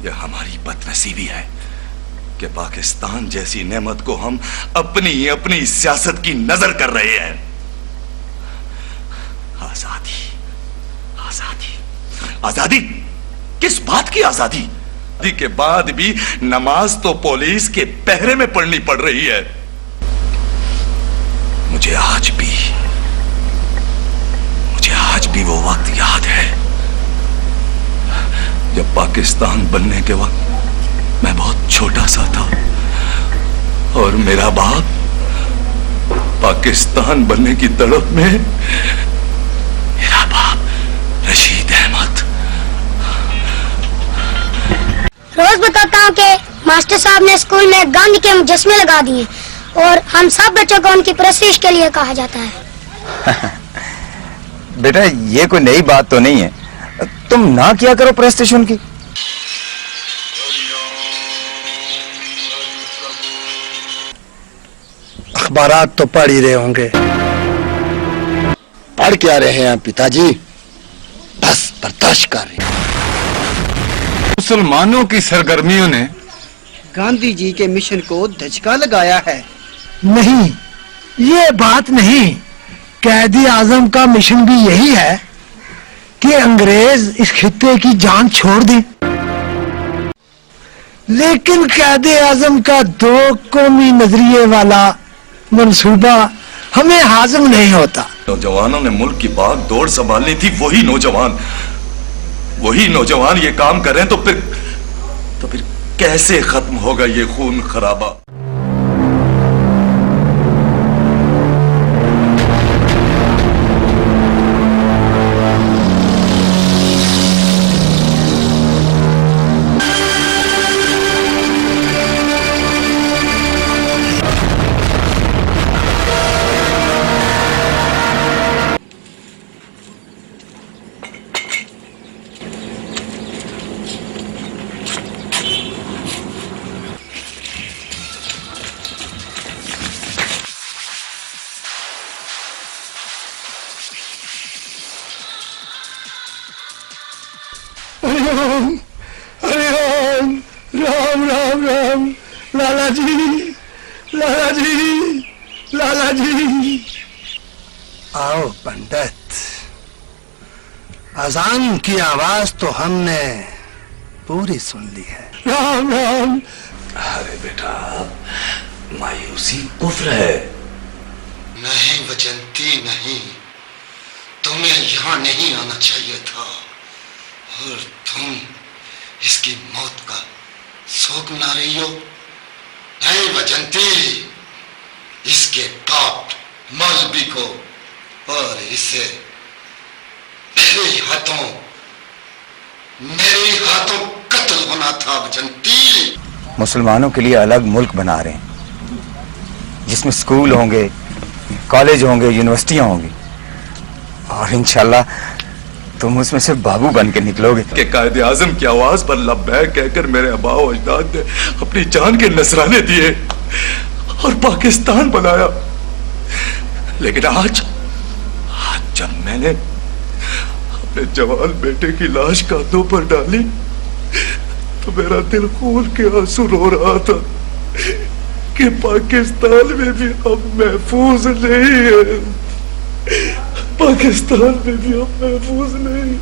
यह हमारी बदनसीबी है कि पाकिस्तान जैसी नेमत को हम अपनी सियासत की नजर कर रहे हैं। आजादी, आजादी, आजादी, किस बात की आजादी? के बाद भी नमाज तो पुलिस के पहरे में पढ़नी पड़ रही है। मुझे आज भी वो वक्त याद है जब पाकिस्तान बनने के वक्त मैं बहुत छोटा सा था और मेरा बाप पाकिस्तान बनने की तड़प में, मेरा बाप रशीद अहमद, रोज बताता हूँ कि मास्टर साहब ने स्कूल में गांधी के मुजस्मे लगा दिए और हम सब बच्चों को उनकी परस्तिश के लिए कहा जाता है। बेटा ये कोई नई बात तो नहीं है, तुम ना किया करो परस्तिश उनकी। अखबारात तो पढ़ ही रहे होंगे। पढ़ क्या रहे हैं पिताजी? बस बर्दाश्त कर रहे हैं। मुसलमानों की सरगर्मियों ने गांधी जी के मिशन को धचका लगाया है। नहीं, ये बात नहीं। कैदी आजम का मिशन भी यही है कि अंग्रेज इस खित्ते की जान छोड़ दें। लेकिन कैदी आजम का दो कौमी नजरिए वाला मंसूबा हमें हाजिम नहीं होता। नौजवानों ने मुल्क की भाग दौड़ संभालनी थी, वही नौजवान ये काम करें तो फिर कैसे खत्म होगा ये खून खराबा? हरिओम, राम राम राम। लाला जी, लाला जी, लाला जी। आओ पंडित, अजान की आवाज तो हमने पूरी सुन ली है। राम राम। अरे बेटा, मायूसी कुफ्र है। नहीं वजंती नहीं, तुम्हें यहाँ नहीं आना चाहिए था और तुम इसकी मौत का शोक मना रही हो। नहीं वजंती, इसके बाप मौलवी को और इसे मेरे हाथों कत्ल होना था वजंती। मुसलमानों के लिए अलग मुल्क बना रहे हैं जिसमें स्कूल होंगे, कॉलेज होंगे, यूनिवर्सिटियां होंगी और इंशाल्लाह तुम उसमें से बाबू बन के निकलोगे। कि कायदे आजम की आवाज पर लब्बैक कहकर मेरे अबाओ अजदाद ने अपनी जान के नजराने दिए और पाकिस्तान बनाया। लेकिन आज जब मैंने अपने जवान बेटे की लाश कांधों पर डाली तो मेरा दिल खून के आंसू रो रहा था कि पाकिस्तान में भी हम महफूज नहीं है। पाकिस्तान में भी हम महफूज नहीं।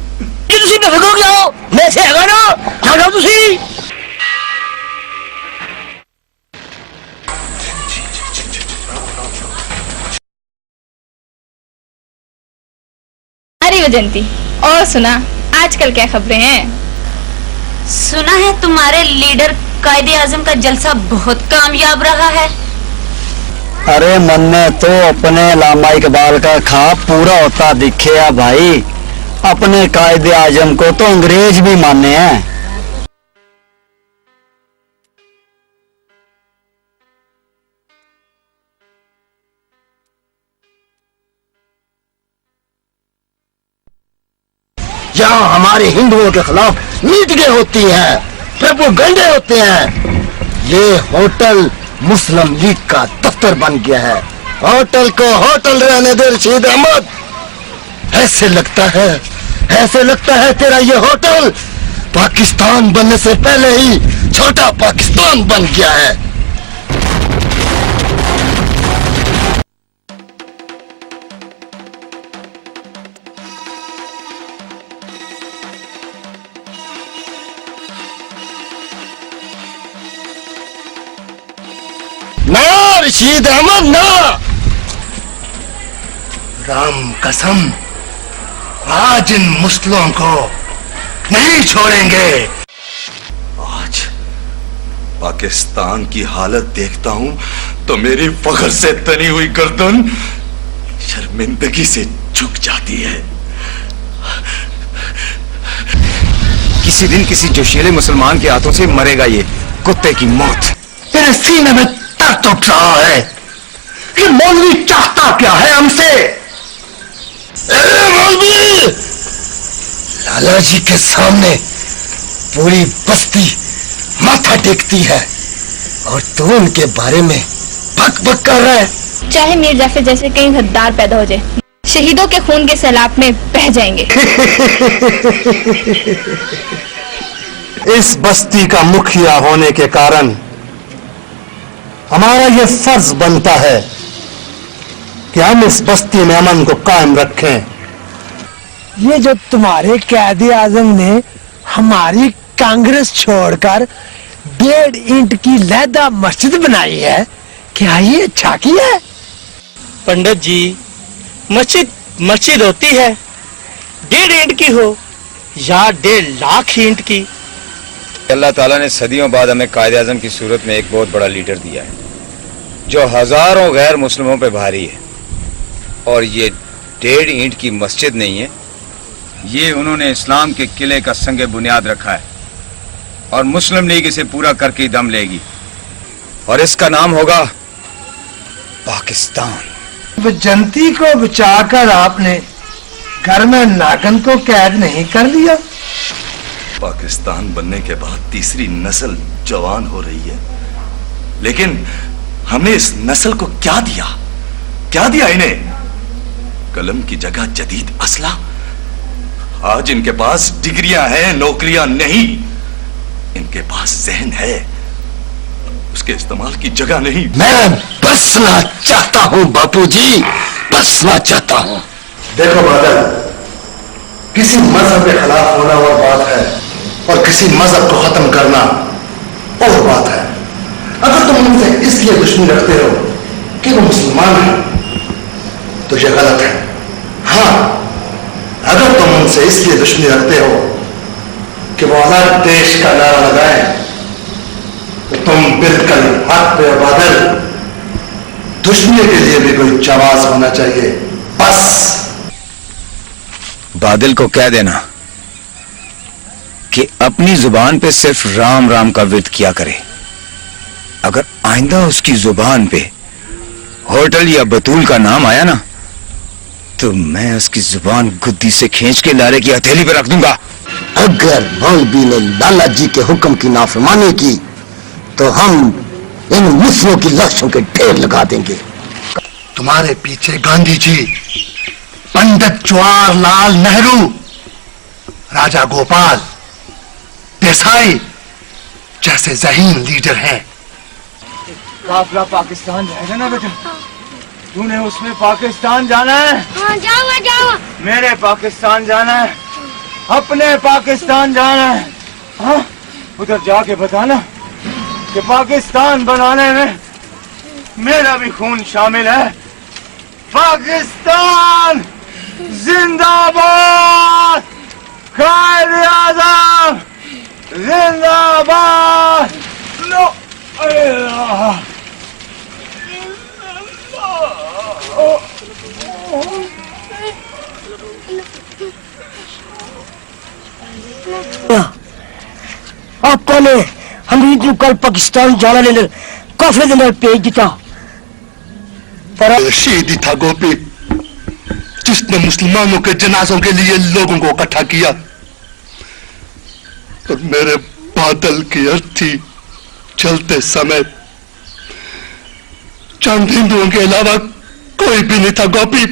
ये तुसी भगो जाओ, मैं से हैगा ना, जाओ तुसी। अरे वजंती, और सुना आजकल क्या खबरें हैं? सुना है तुम्हारे लीडर कायदे आजम का जलसा बहुत कामयाब रहा है। अरे मन ने तो अपने अल्लामा इकबाल का ख्वाब पूरा होता दिखे है भाई। अपने कायदे आजम को तो अंग्रेज भी माने हैं। यहाँ हमारे हिंदुओं के खिलाफ मीटिंगें होती हैं, प्रोपेगेंडे होते हैं। ये होटल मुस्लिम लीग का दफ्तर बन गया है। होटल को होटल रहने दे रशीद अहमद। ऐसे लगता है तेरा ये होटल पाकिस्तान बनने से पहले ही छोटा पाकिस्तान बन गया है। ना रशीद अहमद ना, राम कसम, आज इन मुस्लिमों को नहीं छोड़ेंगे। आज पाकिस्तान की हालत देखता हूं तो मेरी फख्र से तनी हुई गर्दन शर्मिंदगी से झुक जाती है। किसी दिन किसी जोशीले मुसलमान के हाथों से मरेगा ये कुत्ते की मौत। मेरे सीने में दर्द उठ रहा है कि मौलवी चाहता क्या है हमसे। मौलवी, लाला जी के सामने पूरी बस्ती माथा टेकती है और तू उनके बारे में बक बक कर रहा है। चाहे मीर जाफर जैसे कई गद्दार पैदा हो जाए, शहीदों के खून के सैलाब में बह जाएंगे। इस बस्ती का मुखिया होने के कारण हमारा यह फर्ज बनता है कि हम इस बस्ती में अमन को कायम रखें। ये जो तुम्हारे कैदी आजम ने हमारी कांग्रेस छोड़कर 1.5 इंच की लहदा मस्जिद बनाई है, क्या ये अच्छा किया है? पंडित जी, मस्जिद मस्जिद होती है, 1.5 इंच की हो या 1.5 लाख इंच की। अल्लाह ताला ने सदियों बाद हमें कायदे आज़म की सूरत में एक बहुत बड़ा लीडर दिया है जो हजारों गैर मुस्लिमों पे भारी है। और ये 1.5 इंच की मस्जिद नहीं है, ये उन्होंने इस्लाम के किले का संगे बुनियाद रखा है और मुस्लिम लीग इसे पूरा करके ही दम लेगी और इसका नाम होगा पाकिस्तान। जनती को बचाकर आपने घर में नागन को कैद नहीं कर दिया? पाकिस्तान बनने के बाद तीसरी नस्ल जवान हो रही है, लेकिन हमने इस नस्ल को क्या दिया इन्हें? कलम की जगह जदीद असला। आज इनके पास डिग्रियां हैं, नौकरियां नहीं। इनके पास जहन है, उसके इस्तेमाल की जगह नहीं। मैं बसना चाहता हूं बापूजी, बसना चाहता हूं। देखो बादल, किसी मजहब के खिलाफ होना और बात है और किसी मजहब को खत्म करना और बात है। अगर तुम उनसे इसलिए दुश्मनी रखते हो कि वो मुसलमान हैं तो यह गलत है। हाँ, अगर तुम उनसे इसलिए दुश्मनी रखते हो कि वो अलग देश का नारा लगाए तो तुम बिल्कुल हक पे हो बादल। दुश्मनी के लिए भी कोई जवाब होना चाहिए। बस बादल को कह देना कि अपनी जुबान पे सिर्फ राम राम का विर्द किया करे। अगर आइंदा उसकी जुबान पे होटल या बतूल का नाम आया ना तो मैं उसकी जुबान गुद्दी से खींच के लारे की हथेली पे रख दूंगा। अगर मौलवी ने लाला जी के हुक्म की नाफरमानी की तो हम इन मुस्लिमों की लाशों के ढेर लगा देंगे। तुम्हारे पीछे गांधी जी, पंडित जवाहरलाल नेहरू, राजा गोपाल, देसाई जैसे ज़हीन लीडर हैं। काफिला पाकिस्तान जाएगा ना बेटा? तूने उसमें पाकिस्तान जाना है? हाँ, जाऊंगा। मेरे पाकिस्तान जाना है, अपने पाकिस्तान जाना है। हाँ, उधर जाके बताना कि पाकिस्तान बनाने में मेरा भी खून शामिल है। पाकिस्तान जिंदाबाद, कायदे आज़म जिंदाबाद। लो आप कौन है? हमरीद ने कल पाकिस्तान जाना लेने काफिले के नाल भेज दिता। पर शहीदी था गोपी, जिसने मुसलमानों के जनाजों के लिए लोगों को इकट्ठा किया और मेरे बादल की अर्थी चलते समय चंद हिंदुओं के अलावा कोई भी नहीं था गोपी,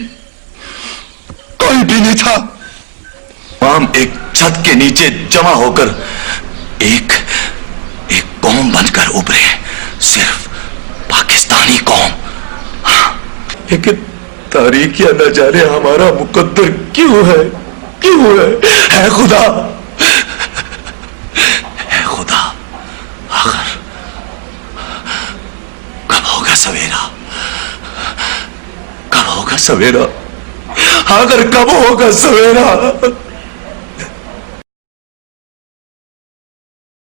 कोई भी नहीं था। हम एक छत के नीचे जमा होकर एक एक कौम बनकर उभरे, सिर्फ पाकिस्तानी कौम। लेकिन तारीख या न जाने हमारा मुकद्दर क्यों है खुदा, है खुदा। आखिर कब होगा सवेरा, कब होगा सवेरा, आखिर कब होगा सवेरा।